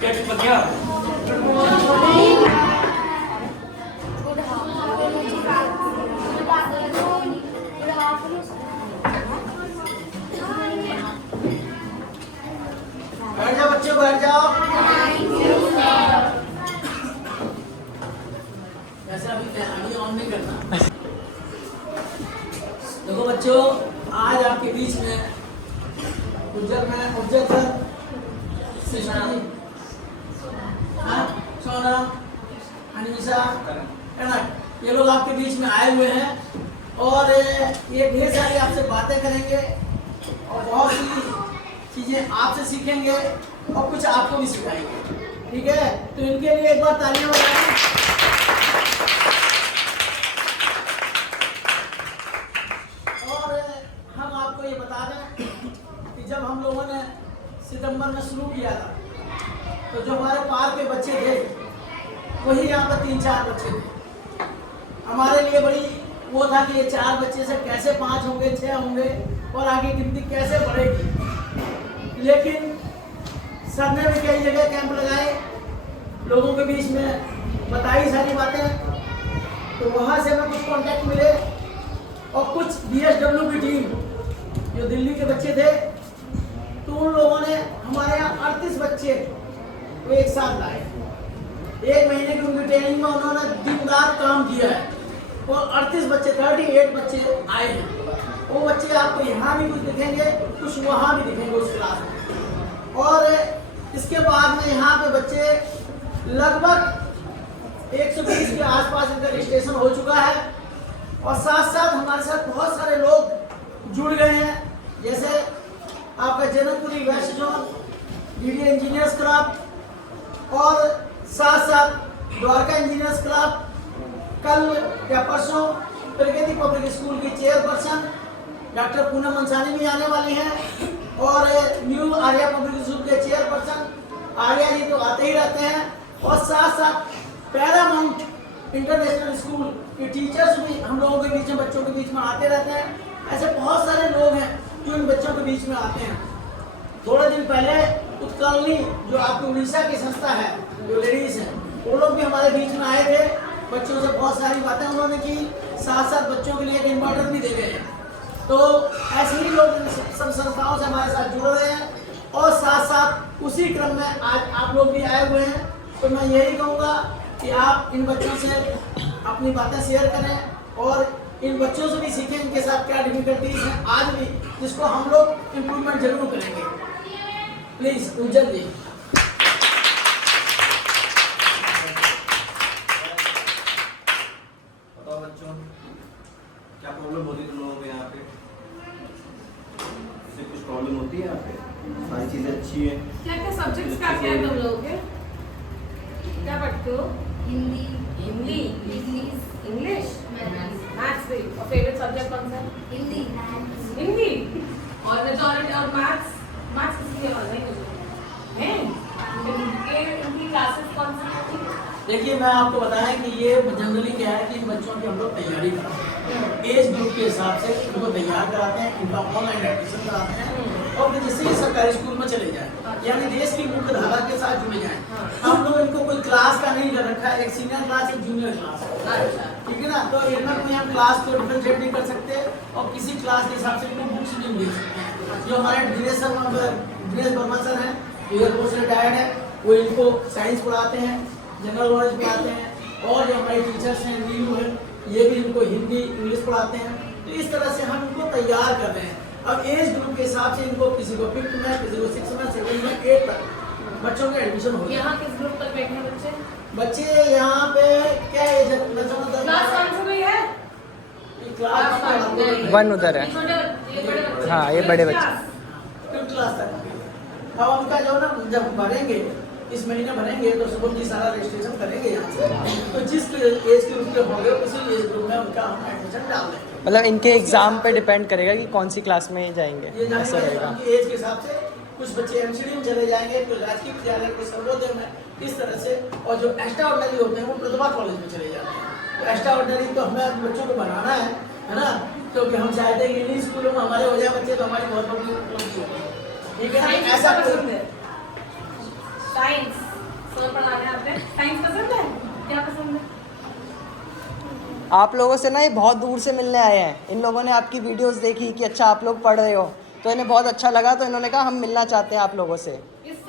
क्या बैठ जाओ बच्चों, बैठ जाओ। ऐसा अभी ऑन नहीं करना। देखो बच्चों, आज आपके बीच में उज्जवल सर, सोना, अनिशा, कनक, ये लोग आपके बीच में आए हुए हैं और ये ढेर सारी आपसे बातें करेंगे और बहुत सी चीजें आपसे सीखेंगे और कुछ आपको भी सिखाएंगे। ठीक है, तो इनके लिए एक बार तालियां बजाएं। और हम आपको ये बता दें कि जब हम लोगों ने सितंबर में शुरू किया था तो जो हमारे पार्क के बच्चे थे वही यहाँ पर 3-4 बच्चे थे। हमारे लिए बड़ी वो था कि ये 4 बच्चे से कैसे 5 होंगे, 6 होंगे और आगे गिनती कैसे बढ़ेगी। लेकिन सर ने भी कई जगह कैंप लगाए, लोगों के बीच में बताई सारी बातें, तो वहाँ से हमें कुछ कॉन्टैक्ट मिले और कुछ BSW की टीम जो दिल्ली के बच्चे थे, तो उन लोगों ने हमारे यहाँ 38 बच्चे वो एक साथ लाए। 1 महीने की उनकी ट्रेनिंग में उन्होंने दिन रात काम किया है और 38 बच्चे 38 बच्चे आए हैं। वो बच्चे आपको यहाँ भी कुछ दिखेंगे, कुछ वहाँ भी दिखेंगे उस क्लास में। और इसके बाद में यहाँ पे बच्चे लगभग 120 के आसपास इनका रजिस्ट्रेशन हो चुका है और साथ साथ हमारे साथ बहुत सारे लोग जुड़ गए हैं, जैसे आपका Janakpuri west zone, DD engineers club और साथ साथ द्वारका इंजीनियर्स क्लब, कल या परसों प्रगति पब्लिक स्कूल की चेयरपर्सन डॉक्टर पूनम मंसानी भी आने वाली हैं और न्यू आर्या पब्लिक स्कूल के चेयरपर्सन आर्या जी तो आते ही रहते हैं और साथ साथ पैरामाउंट इंटरनेशनल स्कूल के टीचर्स भी हम लोगों के बीच में, बच्चों के बीच में आते रहते हैं। ऐसे बहुत सारे लोग हैं जो इन बच्चों के बीच में आते हैं। थोड़े दिन पहले उत्कलनी जो आपकी उड़ीसा की संस्था है, जो लेडीज हैं, वो लोग भी हमारे बीच में आए थे, बच्चों से बहुत सारी बातें उन्होंने की, साथ साथ बच्चों के लिए एक इन्वर्टर भी दे गए हैं। तो ऐसे ही लोग सब संस्थाओं से हमारे साथ जुड़ रहे हैं और साथ साथ उसी क्रम में आज आप लोग भी आए हुए हैं। तो मैं यही कहूँगा कि आप इन बच्चों से अपनी बातें शेयर करें और इन बच्चों से भी सीखें इनके साथ क्या डिफिकल्टीज हैं आज भी, जिसको हम लोग इम्प्रूवमेंट जरूर करेंगे। प्लीज उज्जवल जी। बताओ बच्चों, क्या प्रॉब्लम होती है तुम लोगों को यहाँ पे? कुछ प्रॉब्लम होती है यहाँ पे? सारी चीजें अच्छी हैं? क्या क्या सब्जेक्ट्स क्या क्या है तुम लोगों के? क्या पढ़ते हो? Hindi, Hindi, English, English, maths भी। और फेवरेट सब्जेक्ट कौन सा है? हिंदी, हिंदी। और मेजॉरिटी और मैथ्स किसके लिए पढ़ रहे हो? इनकी क्लासेस कौन सी होती है? देखिए, मैं आपको बताएं कि ये जनरली क्या है कि इन बच्चों की हम लोग तैयारी कराते हैं, एज ग्रुप के हिसाब से इनको तैयार कराते हैं, इनका ऑनलाइन एडमिशन कराते हैं और फिर जैसे ही सरकारी स्कूल में चले जाएं, यानी देश की मुख्य धारा के साथ जुड़े जाएं। हम लोग इनको कोई क्लास का नहीं कर रखा है, एक सीनियर क्लास, एक जूनियर क्लास, ठीक है ना। तो इनमें कोई हम क्लास को डिफरेंशिएट नहीं कर सकते और किसी क्लास के हिसाब से इनको बुक्स नहीं दे सकते। जो हमारे दिनेश वर्मा सर हैं, एयरफोर्स से रिटायर्ड है, वो इनको साइंस पढ़ाते हैं, जनरल नॉलेज पढ़ाते हैं और जो हमारे टीचर्स हैं नीलू है, ये भी इनको हिंदी इंग्लिश पढ़ाते हैं। तो इस तरह से हम इनको तैयार कर रहे हैं। अब एज ग्रुप के हिसाब से इनको किसी को 5th में, किसी को 6th में, 7th में, 8th तक बच्चों के एडमिशन हो। यहाँ किस ग्रुप तक बैठे बच्चे? बच्चे यहाँ पे क्या एज है? क्लास कौन सी हुई है? क्लास 1 उधर है। हाँ, ये बड़े बच्चे। 5th क्लास तक। अब उनका जो ना जब भरेंगे, इस महीने भरेंगे तो शुभम जी सारा रजिस्ट्रेशन करेंगे यहाँ से। तो जिस एज के ग्रुप के होंगे उसी एज ग्रुप में उनका हम एडमिशन डाल देंगे। मतलब इनके एग्जाम पे डिपेंड करेगा कि कौन सी क्लास में जाएंगे, ये ऐसा रहेगा। उनकी एज के हिसाब से कुछ बच्चे MCD में चले जाएंगे, कुछ राजकीय विद्यालय, कुछ सर्वोदय में, इस तरह से। और जो एक्स्ट्रा ऑर्डिनरी होते हैं वो प्रतिभा कॉलेज में चले जाते हैं। तो एक्स्ट्रा ऑर्डिनरी तो हमें बच्चों को बनाना है ना, क्योंकि हम चाहते हैं कि इंग्लिश स्कूलों में हमारे हो जाए बच्चे तो हमारी बहुत बड़ी उपलब्धि होगी। ठीक है, ऐसा साइंस आप लोगों से ना ये बहुत दूर से मिलने आए हैं। इन लोगों ने आपकी वीडियोस देखी कि अच्छा आप लोग पढ़ रहे हो, तो इन्हें बहुत अच्छा लगा, तो इन्होंने कहा हम मिलना चाहते हैं आप लोगों से।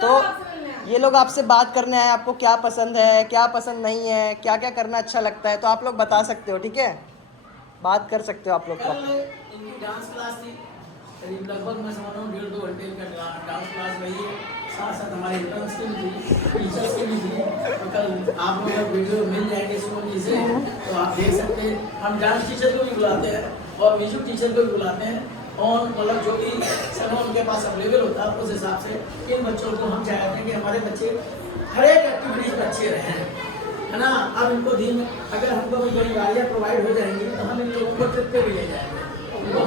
तो ये लोग आपसे बात करने आए, आपको क्या पसंद है क्या पसंद नहीं है, क्या क्या करना अच्छा लगता है, तो आप लोग बता सकते हो, ठीक है, बात कर सकते हो आप लोग कल को। इनकी डांस क्लास थी, करीब लगभग मैं समझ रहा हूँ 1.5-2 घंटे का डांस क्लास रही है। साथ साथ हमारे इंटर्न्स की भी थी, टीचर्स की भी थी। तो कल आप लोग अगर वीडियो मिल जाएंगे सोनी से तो आप देख सकते हैं। हम डांस टीचर को भी बुलाते हैं और म्यूजिक टीचर को भी बुलाते हैं, और मतलब जो भी समय उनके पास अवेलेबल होता है उस हिसाब से इन बच्चों को हम चाहते हैं कि हमारे बच्चे हर एक एक्टिविटीज में अच्छे रहें, है ना। अब इनको दिन अगर हमको कोई बड़ी गाड़ियाँ प्रोवाइड हो जाएंगी तो हम इन लोगों को ट्रिप पे भी ले जाएंगे। उनको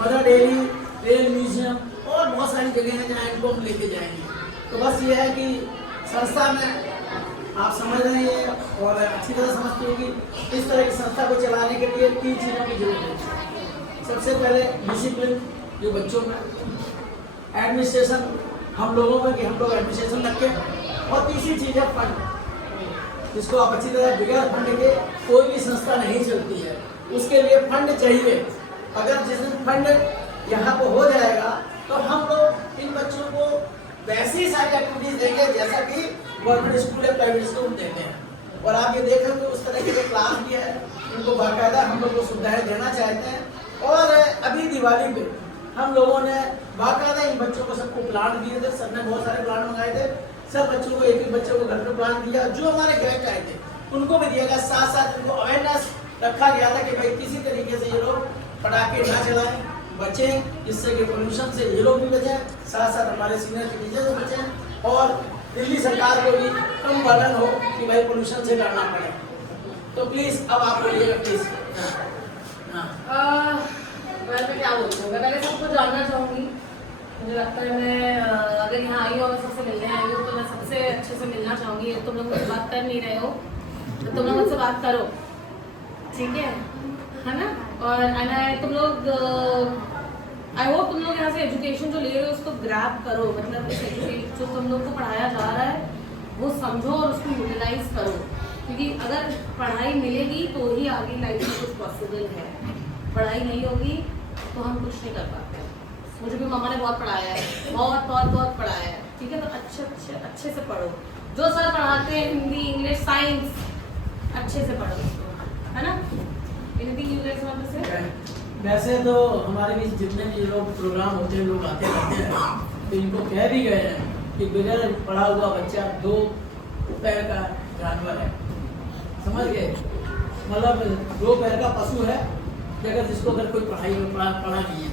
मदर डेयरी, रेल म्यूजियम और बहुत सारी जगह हैं जहाँ इनको हम लेके जाएंगे। तो बस ये है कि संस्था में आप समझ रहे हैं और अच्छी तरह समझते हैं कि इस तरह की संस्था को चलाने के लिए 3 चीज़ों की जरूरत है। सबसे पहले डिसिप्लिन जो बच्चों में, एडमिनिस्ट्रेशन हम लोगों में कि हम लोग एडमिनिस्ट्रेशन रखें, और तीसरी चीज़ है फंड, जिसको आप अच्छी तरह बगैर फंड के कोई भी संस्था नहीं चलती है, उसके लिए फंड चाहिए। अगर जिस दिन फंड यहाँ पर हो जाएगा तो हम लोग इन बच्चों को वैसी सारी एक्टिविटीज देंगे जैसा कि गवर्नमेंट स्कूल या प्राइवेट स्कूल देते हैं। और आप ये देखेंगे उस तरह के क्लास भी है, इनको बाकायदा हम लोग को सुविधाएं देना चाहते हैं। और अभी दिवाली पे हम लोगों ने बाकायदा इन बच्चों को सबको प्लांट दिए थे, सबने बहुत सारे प्लांट मंगाए थे, सब बच्चों को एक बच्चों को घर पे प्लांट दिया, जो हमारे गेस्ट आए थे उनको भी दिया गया। साथ साथ इनको अवेयरनेस रखा गया था कि भाई किसी तरीके से ये लोग पटाखे ना चलाएं, बचें, इससे कि पोल्यूशन से ये लोग भी बचें, साथ साथ हमारे सीनियर सिटीजन भी बचें, और दिल्ली सरकार को भी कम बर्डन हो कि भाई पोल्यूशन से लड़ना पड़े। तो प्लीज़ अब आप बोलिएगा प्लीज़। मैं क्या बोलूँ, मैं पहले सबको जानना चाहूँगी। मुझे लगता है मैं अगर यहाँ आई हूँ और सबसे मिलने आई हूँ तो मैं सबसे अच्छे से मिलना चाहूँगी। तुम लोग मुझसे बात कर नहीं रहे हो तो तुम लोग मुझसे बात करो, ठीक है ना। और तुम लोग आई होप तुम लोग यहाँ से एजुकेशन जो ले रहे हो उसको ग्रैब करो, मतलब इस एजुकेशन जो तुम लोग को पढ़ाया जा रहा है वो समझो और उसको यूटिलाइज करो, क्योंकि अगर पढ़ाई मिलेगी तो ही आगे लाइफ में कुछ पॉसिबल है। पढ़ाई नहीं होगी तो हम कुछ नहीं कर पाते। मुझे भी मम्मा ने बहुत पढ़ाया है, बहुत बहुत बहुत पढ़ाया है, ठीक है। तो अच्छे से पढ़ो, जो सर पढ़ाते हैं हिंदी इंग्लिश साइंस अच्छे से पढ़ो, है ना। Anything you guys want to say? वैसे तो हमारे बीच जितने भी लोग प्रोग्राम होते हैं लोग आते रहते हैं, तो इनको कह भी गए हैं कि बगैर पढ़ा हुआ बच्चा 2 पैर का जानवर है, समझ गए, मतलब 2 पैर का पशु है कि अगर जिसको अगर कोई पढ़ा नहीं है।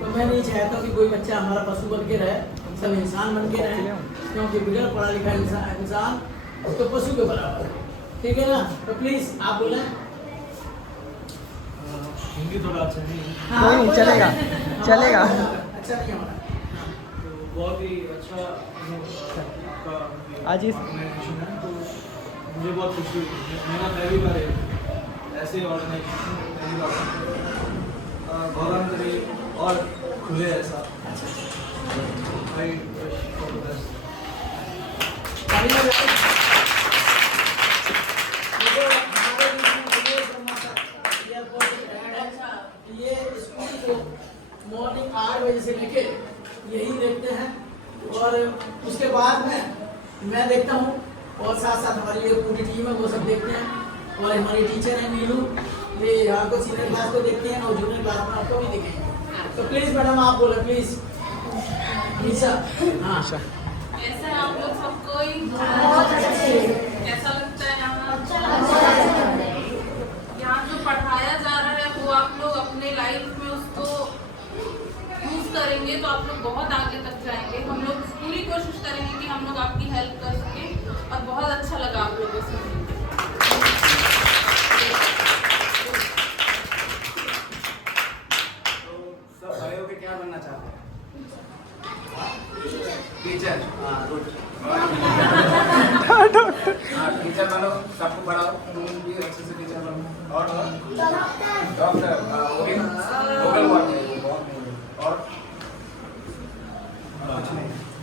तो मैं नहीं चाहता कि कोई बच्चा हमारा पशु बन के रहे, सब इंसान बन के रहे, क्योंकि बगैर पढ़ा लिखा इंसान तो पशु के बराबर है, ठीक है ना। तो प्लीज़ आप बोलें। हिंदी थोड़ा अच्छा नहीं है। कोई नहीं, चलेगा चलेगा। अच्छा नहीं हमारा। तो बहुत ही अच्छा आपका आज इस ऑर्गेनाइजेशन है, तो मुझे बहुत खुशी हुई। मेरा पहली बार है ऐसे ऑर्गेनाइजेशन, पहली बार भगवान करे और खुले ऐसा। भाई ये स्कूल को मॉर्निंग 8 बजे से लेके यही देखते हैं, और उसके बाद में मैं देखता हूँ, और साथ साथ हमारी ये पूरी टीम है वो सब देखते हैं, और हमारी टीचर है नीलू, ये यहाँ को सीनियर क्लास को देखते हैं और जूनियर क्लास में आपको भी दिखेंगे। तो प्लीज़ मैडम आप बोले प्लीज़। निशा, हाँ कैसा है आप लोग सबको? कैसा लगता है यहाँ जो पढ़ाया जा रहा है वो आप लोग अपने लाइफ में उसको यूज करेंगे तो आप लोग बहुत आगे तक जाएंगे। हम लोग पूरी कोशिश करेंगे कि हम लोग आपकी हेल्प कर सकें, और बहुत अच्छा लगा आप लोगों से मिलकर। तो सब भाइयों के क्या बनना चाहते हैं? टीचर। हाँ गुड। हाँ टीचर बनो, सबको पढ़ाओ, तुम भी अच्छे से टीचर बनो। और डॉक्टर, लोकल और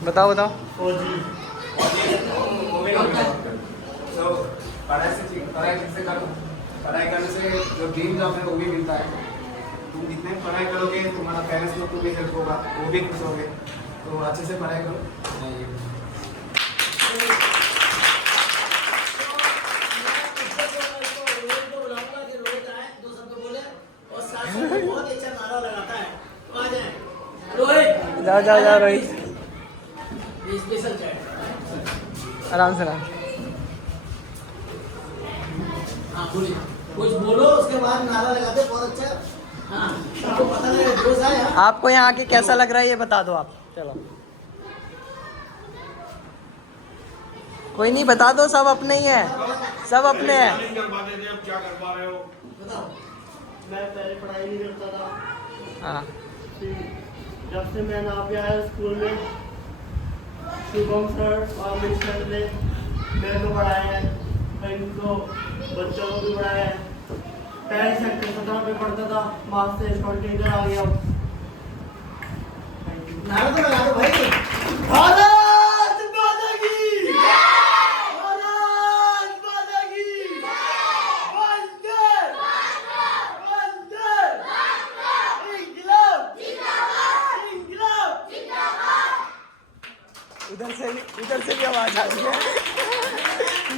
बताओ बताओ। तो पढ़ाई ठीक से करो पढ़ाई करने से जो ड्रीम जॉब है वो भी मिलता है। तुम जितने पढ़ाई करोगे तुम्हारा पेरेंट्स लोग को भी हेल्प होगा, वो भी खुश होगे। तो अच्छे से पढ़ाई करो। बहुत अच्छा नारा लगाता है, तो आ जाए रोहित। जाओ जाओ जाओ रोहित, स्पेशल चैट। आराम से आराम। हाँ बोलिए, कुछ बोलो उसके बाद नारा लगाते बहुत अच्छा। हाँ आपको पता लगे जोश आया। आपको यहाँ आके कैसा लग रहा है ये बता दो आप। चलो कोई नहीं, बता दो, सब अपने ही है, सब अपने हैं। बताओ। मैं पहले पढ़ाई नहीं करता था। हाँ फिर जब से मैं यहाँ पे आया स्कूल में, शुभम सर और मिस सर ने मेरे को पढ़ाया है, मैं इनको बच्चों को भी पढ़ाया है। पहले सेक्टर 17 पे पढ़ता था, मास्टर स्टूडेंट आ गया हूँ। नारा तो लगा दो भाई। भारत माता की, भारत माता की, वंदे वंदे, इंकलाब इंकलाब। उधर से भी आवाज आ रही है।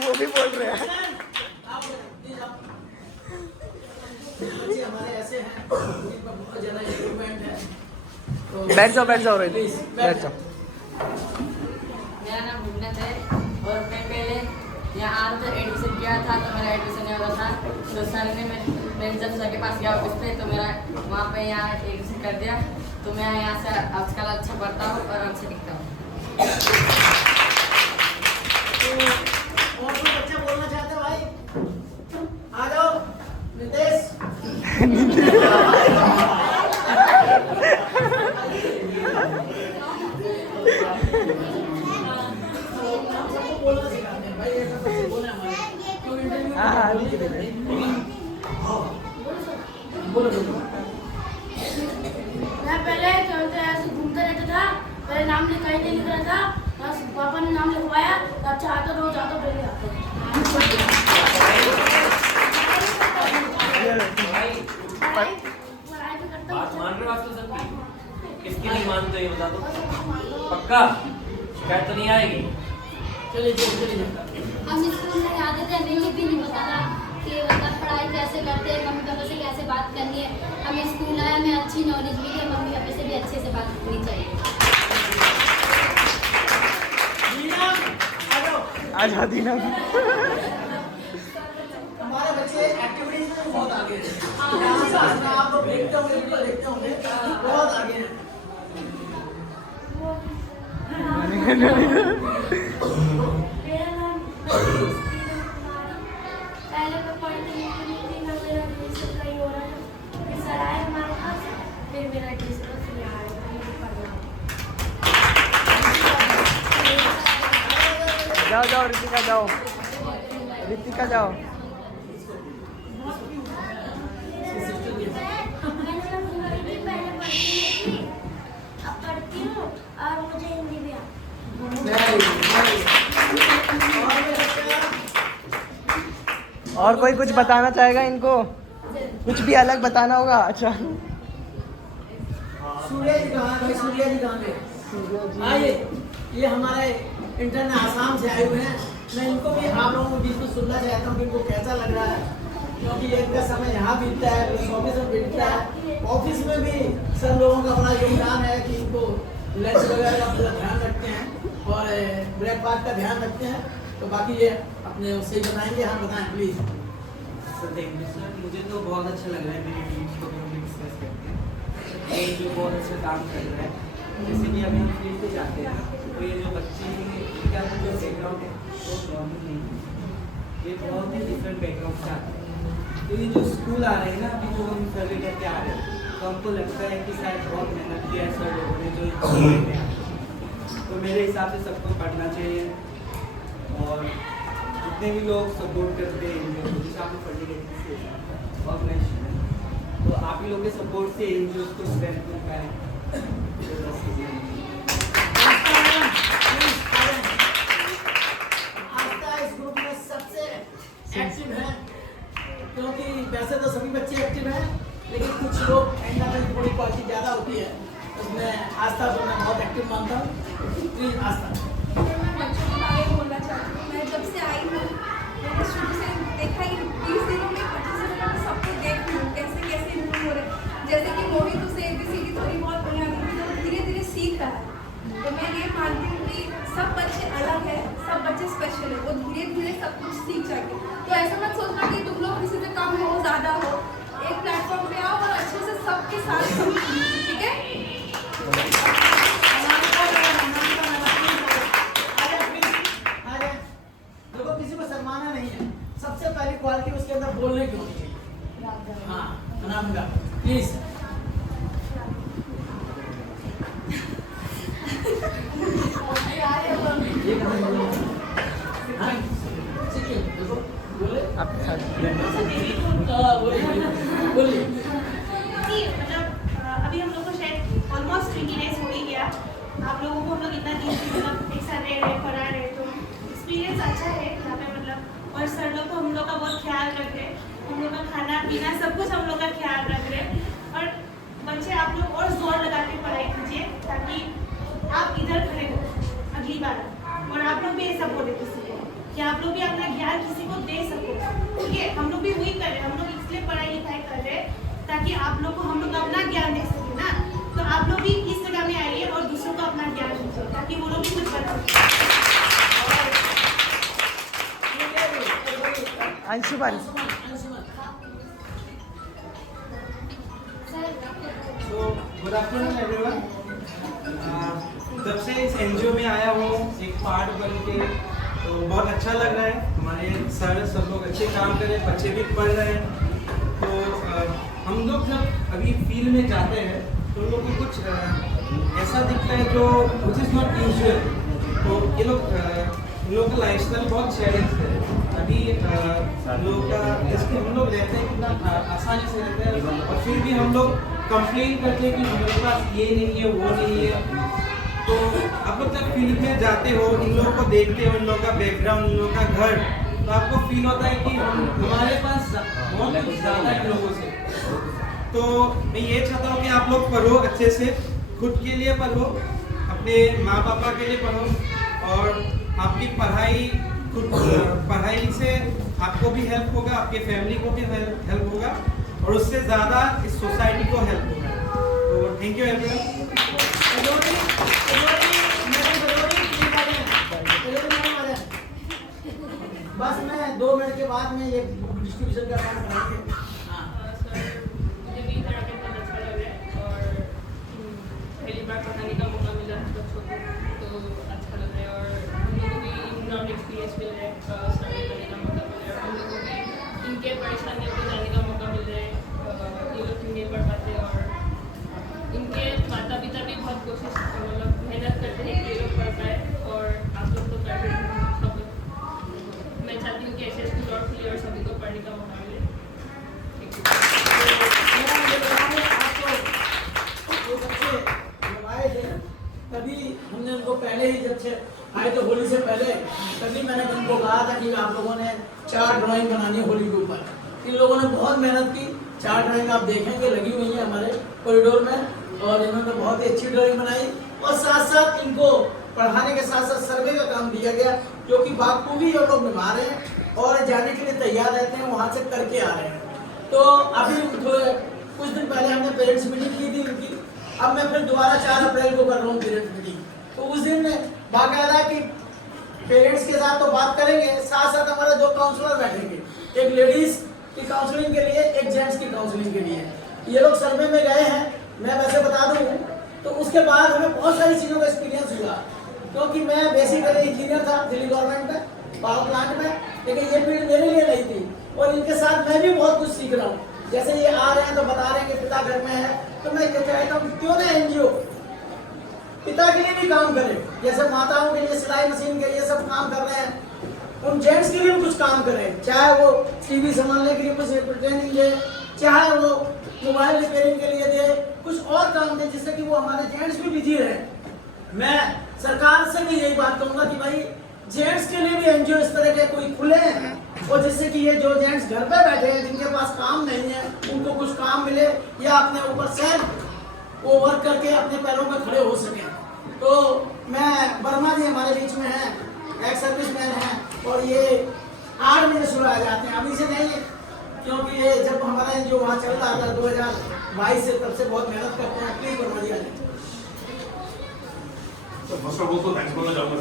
वो भी बोल रहे हैं। आप प्लीज आप बच्चे हमारे ऐसे हैं जिनका बहुत ज़्यादा इम्प्रूवमेंट है। तो बैठ जाओ रोहित, प्लीज बैठ जाओ। मेरा नाम भुवनेश है और मैं पहले यहाँ आज एडमिशन किया था, तो मेरा एडमिशन नहीं हुआ था। तो सर ने मैं जब सर के पास गया ऑफिस पे, तो मेरा वहाँ पे यहाँ एडमिशन कर दिया। तो मैं यहाँ से आजकल अच्छा पढ़ता हूँ और अच्छे दिखता हूँ। और कोई बच्चा बोलना चाहते हो भाई? आ जाओ नितेश। सबको बोलना सिखाते हैं भाई, ऐसा बच्चे बोले हमारे क्यों इंटरव्यू। हाँ, बोलो बोलो। मैं पहले चलते ऐसे घूमता रहता था, पहले नाम कहीं नहीं लिख रहा था, बस पापा ने नाम लिखवाया, अच्छा आता रोज आता पहले बात मान रहे हो आज तो सबकी? किसकी नहीं मानते ये बता दो। पक्का शिकायत तो नहीं आएगी? चलिए चलिए। हम स्कूल में आते थे, हमें ये भी नहीं पता था कि मतलब पढ़ाई कैसे करते हैं, मम्मी पापा से कैसे बात करनी है। हमें स्कूल आया, हमें अच्छी नॉलेज मिली है, मम्मी पापा से भी अच्छे से बात करनी चाहिए। आ जा दीना। हमारे बच्चे एक्टिविटीज में बहुत आगे हैं। आप लोग देखते होंगे, वीडियो देखते होंगे, बहुत आगे हैं। मेरा नाम पहले मैं पढ़ती नहीं थी, मैं मेरा एडमिशन कहीं हो रहा था, फिर सर आए हमारे पास, फिर मेरा एडमिशन फिर यहाँ आया जाओ जाओ ऋतिका जाओ, ऋतिका जाओ। मैंने पहले पढ़ती नहीं थी, अब पढ़ती हूँ और मुझे हिंदी भी और कोई कुछ बताना चाहेगा इनको? कुछ भी अलग बताना होगा? अच्छा सूर्या जी कहाँ है भाई? सूर्या जी कहाँ है? आइए, ये हमारे इंटर्न आसाम से आए हुए हैं। मैं इनको भी आप लोगों के बीच में सुनना चाहता हूँ कि इनको कैसा लग रहा है, क्योंकि एक का समय यहाँ बीतता है, ऑफिस में बीतता है। ऑफिस में भी सब लोगों का बड़ा योगदान है कि इनको लंच वगैरह का पूरा ध्यान रखते हैं और ब्रेकफास्ट का ध्यान रखते हैं। तो बाकी ये अपने उससे ही बताएंगे। हाँ बताएं please. Sir thank you sir, मुझे तो बहुत अच्छा लग रहा है मेरी टीम्स को हम डिस्कस करके, ये जो बहुत अच्छा काम कर रहा है। जैसे कि अभी हम फील्ड पे जाते हैं तो ये जो बच्चे हैं इनका जो बैकग्राउंड है वो नॉर्मल नहीं है, ये बहुत ही डिफरेंट बैकग्राउंड से आते हैं। तो ये जो स्कूल आ रहे हैं ना, अभी जो हम सर्वे करके आ रहे हैं, तो हमको लगता है कि शायद बहुत मेहनत किया है सर लोगों ने जो करते हैं। तो मेरे हिसाब से सबको पढ़ना चाहिए और जितने भी लोग सपोर्ट करते हैं एनजीओ को, जैसे आपने फर्टिलिटी ऑर्गेनाइजेशन, तो आप ही लोगों के सपोर्ट से एनजीओ को स्ट्रेंथ मिल पाए। आस्था इस ग्रुप में सबसे एक्टिव है, क्योंकि फिर मानता हूँ। प्लीज आस्था। मैं बच्चों के बारे में बोलना चाहती हूँ। मैं जब से आई हूँ मैंने शुरू से देखा ही 20 दिनों में 25 दिनों में सबको देख रही हूँ कैसे कैसे इम्प्रूव हो रहे हैं। जैसे कि मोहित उसे ABCD थोड़ी बहुत बढ़िया नहीं थी तो धीरे धीरे सीख रहा है। तो मैं ये मानती हूँ कि सब बच्चे अलग है, सब बच्चे स्पेशल है, वो धीरे धीरे सब कुछ सीख जाएंगे। तो ऐसा मत सोचना कि तुम लोग किसी से कम हो ज़्यादा हो, एक प्लेटफॉर्म पे आओ और अच्छे से सबके साथ ठीक है। देखो किसी को शर्माना नहीं है, सबसे पहली क्वालिटी उसके अंदर बोलने की होनी चाहिए। हाँ नाम का प्लीज। बोलिए। मतलब अभी हम लोग को शायद ऑलमोस्ट 20 डेज हो ही गया। आप लोगों को हम लोग इतना दिन मतलब एक साथ रह रहे पढ़ा रहे तो एक्सपीरियंस अच्छा है यहाँ पे मतलब। और सर लोग को हम लोग का बहुत ख्याल रख रहे, हम लोग का खाना पीना सब कुछ हम लोग का ख्याल रख रहे। और बच्चे आप लोग और जोर लगा के पढ़ाई कीजिए ताकि आप इधर खड़े हो अगली बार। और आप लोग भी ऐसा बोले किसी को कि आप लोग भी अपना ज्ञान किसी को दे सको। ठीक है, हम लोग भी वही कर रहे हैं, हम लोग इसलिए पढ़ाई लिखाई कर रहे हैं ताकि आप लोग को हम लोग अपना ज्ञान दे सके ना। तो आप लोग भी इस जगह में आइए और दूसरों को अपना ज्ञान दीजिए ताकि वो लोग भी कुछ बन सके। Anshuman. So, good afternoon everyone. जब से इस NGO में आया हूँ एक पार्ट बन के तो बहुत अच्छा लग रहा है। हमारे सर सब लोग अच्छे काम कर रहे हैं, बच्चे भी पढ़ रहे हैं। तो हम लोग जब अभी फील्ड में जाते हैं तो लोग को कुछ ऐसा दिखता है जो विच इज़ नॉट यूजुअल। तो ये लोग इन लोगों का लाइफस्टाइल बहुत चैलेंज है। अभी हम लोग का जैसे हम लोग रहते हैं कितना आसानी से रहते हैं और फिर भी हम लोग कंप्लेन करते हैं कि हमारे पास ये नहीं है वो नहीं है। तो आप लोग जब फील्ड में जाते हो, इन लोगों को देखते हो, इन लोगों का बैकग्राउंड, इन लोगों का घर, तो आपको फील होता है कि हमारे पास बहुत कुछ ज़्यादा है लोगों से। तो मैं ये चाहता हूँ कि आप लोग पढ़ो अच्छे से, खुद के लिए पढ़ो, अपने माँ पापा के लिए पढ़ो और आपकी पढ़ाई से आपको भी हेल्प होगा, आपके फैमिली को भी हेल्प होगा और उससे ज़्यादा इस सोसाइटी को हेल्प होगा। तो थैंक यू एवरीवन। बस मैं 2 मिनट के बाद में ये डिस्ट्रीब्यूशन का काम करेंगे। मुझे भी तरह के बहुत अच्छा लग रहा है और पहली बार पढ़ाने का मौका मिला है बच्चों को तो अच्छा लग रहा है। और हम लोगों को भी ग्राउंड एक्सपीरियंस मिल रहा है, स्टडी करने का मौका मिल रहा है। हम लोगों को भी इनके परेशानियों को जानने का मौका मिल रहा है। ये लोग नहीं पढ़ पाते और इनके माता पिता भी बहुत कोशिश मतलब मेहनत करते हैं कि ये लोग पढ़ पाए और आप लोग तो कर रहे हैं। मैं चाहती हूँ कि ऐसे स्कूल और खुले और सभी को पढ़ने का मौका मिले। तभी हमने उनको पहले ही जब से आए तो होली से पहले तभी मैंने उनको कहा था कि आप लोगों ने 4 ड्राइंग बनानी है होली के ऊपर। इन लोगों ने बहुत मेहनत की, 4 ड्राइंग आप देखेंगे लगी हुई है हमारे कॉरिडोर में और इन्होंने बहुत ही अच्छी ड्राइंग बनाई। और साथ साथ इनको पढ़ाने के साथ साथ सर्वे का काम दिया गया जो कि बाखूबी ये लोग निभा रहे हैं और जाने के लिए तैयार रहते हैं, वहाँ से करके आ रहे हैं। तो अभी कुछ दिन पहले हमने पेरेंट्स मीटिंग की थी उनकी, अब मैं फिर दोबारा 4 अप्रैल को कर रहा हूँ पेरेंट्स मीटिंग। तो उस दिन बाकायदा कि पेरेंट्स के साथ तो बात करेंगे, साथ साथ हमारे 2 काउंसलर बैठेंगे, एक लेडीज की काउंसलिंग के लिए, एक जेंट्स की काउंसलिंग के लिए। ये लोग सर्वे में गए हैं, मैं वैसे बता दूँ तो उसके बाद हमें बहुत सारी चीज़ों का एक्सपीरियंस हुआ क्योंकि मैं बेसिकली इंजीनियर था दिल्ली गवर्नमेंट में पावर प्लांट में, लेकिन ये फील्ड मेरे लिए नहीं थी और इनके साथ मैं भी बहुत कुछ सीख रहा हूँ। जैसे ये आ रहे हैं तो बता रहे हैं कि पिता घर में है, तो मैं कहता हूँ क्यों ना NGO पिता के लिए भी काम करे, जैसे माताओं के लिए सिलाई मशीन के लिए सब काम कर रहे हैं, उन जेंट्स के लिए भी कुछ काम करें, चाहे वो TV संभालने के लिए कुछ ट्रेनिंग दे, चाहे वो मोबाइल रिपेयरिंग के लिए दे, कुछ और काम दे जिससे कि वो हमारे जेंट्स भी बिजी रहे। मैं सरकार से भी यही बात कहूँगा कि भाई जेंट्स के लिए भी NGO इस तरह के कोई खुले हैं और जिससे कि ये जो जेंट्स घर पे बैठे हैं जिनके पास काम नहीं है उनको कुछ काम मिले या अपने ऊपर सेल्फ वो वर्क करके अपने पैरों पे खड़े हो सके। तो और ये 8 बजे सुबह आ जाते हैं, अभी से नहीं, क्योंकि ये जब हमारा जो वहाँ चल रहा था 2022 से, तब से बहुत मेहनत करते हैं। प्लीज बनवाइए। तो फर्स्ट ऑफ ऑल तो थैंक्स बोलना चाहूँगा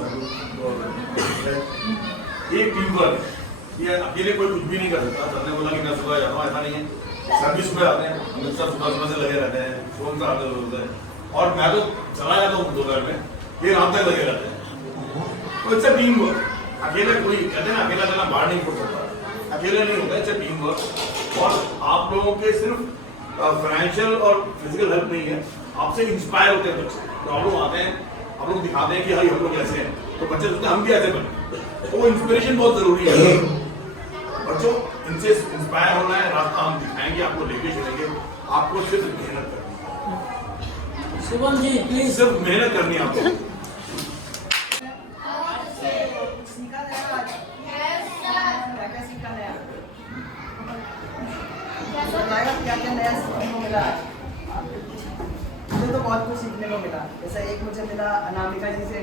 सर। ये टीम वर्क, ये अकेले कोई कुछ भी नहीं कर सकता। सर ने बोला कि मैं सुबह जाता हूँ, ऐसा नहीं है। सर भी सुबह आते हैं, हम सब सुबह से लगे रहते हैं, फोन से आते होते हैं, और मैं तो चला जाता हूँ दोपहर में, ये रात तक लगे रहते हैं। तो इट्स टीम वर्क। अकेले कोई कहते हैं ना, अकेला चलना बाहर नहीं पड़ सकता, अकेले नहीं होता, इट्स टीम वर्क। और आप लोगों के सिर्फ फाइनेंशियल और फिजिकल हेल्प नहीं है, आपसे इंस्पायर होते हैं बच्चे। तो आप लोग आते हैं, आप लोग दिखाते हैं कि भाई हम लोग ऐसे हैं, तो बच्चे सोचते हैं हम भी ऐसे बने। तो वो इंस्पिरेशन बहुत जरूरी है। बच्चों, इनसे इंस्पायर होना है, रास्ता हम दिखाएंगे, आपको लेके चलेंगे। आपको सिर्फ मेहनत करनी है। शुभम जी प्लीज, सिर्फ मेहनत करनी है आपको। क्या क्या नया सीखने को मिला? मुझे तो बहुत कुछ सीखने को मिला। जैसे एक मुझे मिला अनामिका जी से,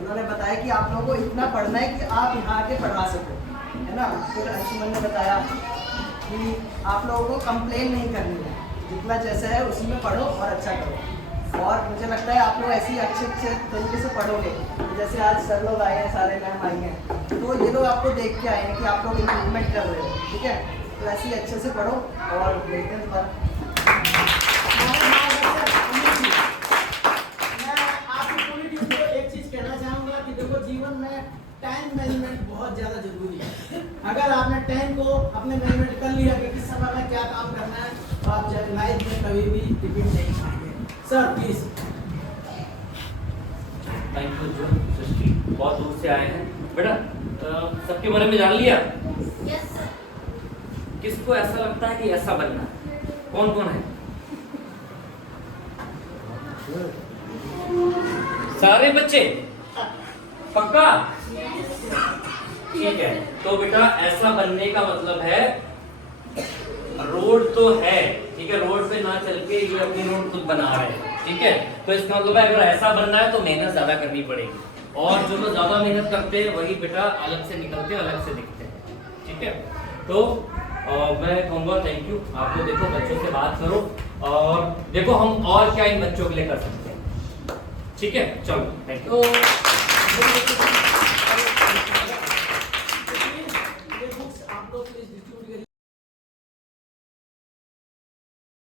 उन्होंने बताया कि आप लोगों को इतना पढ़ना है कि आप यहाँ आके पढ़ा सको, है ना। फिर अंशुमन ने बताया कि आप लोगों को कंप्लेन नहीं करनी है, जितना जैसा है उसी में पढ़ो और अच्छा करो। और मुझे लगता है आप लोग ऐसे ही अच्छे तरीके से पढ़ोगे। जैसे आज सर लोग आए हैं, सारे मैम आई हैं, तो ये लोग आपको देख के आए हैं कि आप लोग इम्प्रूवमेंट कर रहे हो, ठीक है। तो ऐसे ही अच्छे से पढ़ो और देखते हैं दोबारा। एक चीज कहना चाहूंगा कि देखो, जीवन में टाइम मैनेजमेंट बहुत ज्यादा जरूरी है। अगर आपने टाइम को अपने मैनेजमेंट कर लिया कि किस समय में क्या काम करना है, तो आप लाइफ में कभी भी रिपीट नहीं खाएंगे। Sir please. थैंक यू सृष्टि, बहुत दूर से आए हैं बेटा। सबके बारे में जान लिया? Yes sir. किसको ऐसा लगता है कि ऐसा बनना है? कौन कौन है? सारे बच्चे? पक्का? ठीक है, तो बेटा ऐसा बनने का मतलब है, रोड तो है, ठीक है, रोड पे ना चल के ये अपनी रोड खुद बना रहे हैं, ठीक है। तो इसका मतलब है अगर ऐसा बनना है तो मेहनत ज्यादा करनी पड़ेगी, और जो लोग ज्यादा मेहनत करते हैं वही बेटा अलग से निकलते हैं, अलग से दिखते हैं, ठीक है। तो मैं कहूँगा थैंक यू। आप लोग देखो, बच्चों से बात करो और देखो हम और क्या इन बच्चों के लिए कर सकते हैं, ठीक है। चलो थैंक यू।